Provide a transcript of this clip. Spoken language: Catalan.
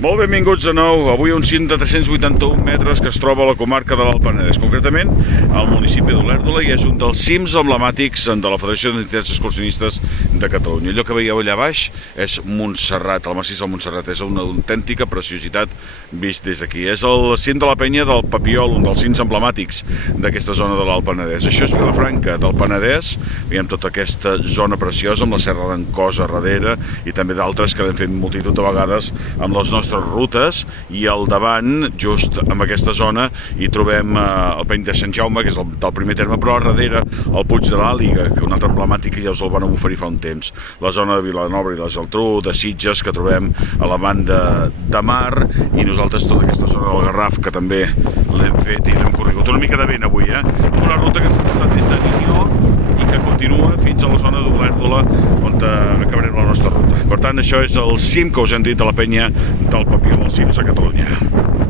Molt benvinguts de nou. Avui un cim de 381 metres que es troba a la comarca de l'Alt Penedès, concretament al municipi d'Olèrdola, i és un dels cims emblemàtics de la Federació d'Entitats Excursionistes de Catalunya. Allò que veieu allà baix és Montserrat, el massís del Montserrat. És una autèntica preciositat vist des d'aquí. És el cim de la Penya del Papiol, un dels cims emblemàtics d'aquesta zona de l'Alt Penedès. Això és Vilafranca del Penedès. Veiem tota aquesta zona preciosa amb la Serra d'en Cos a darrere i també d'altres que hem fet multitud de vegades amb les nostres rutes, i al davant, just en aquesta zona, hi trobem el Peny de Sant Jaume, que és del primer terme, però a darrere el Puig de l'Àliga, que una altra emblemàtica ja us el van oferir fa un temps. La zona de Vilanova i la Geltrú, de Sitges, que trobem a la banda de mar, i nosaltres tota aquesta zona del Garraf, que també l'hem fet i l'hem corregut. Una mica de vent avui, una ruta que ens ha portat des de Guinyó i que continua fins a la zona d'Olèrdola, on acabarem la nostra ruta. Per tant, això és el cim que us hem dit de la Penya del Papiol, als cims a Catalunya.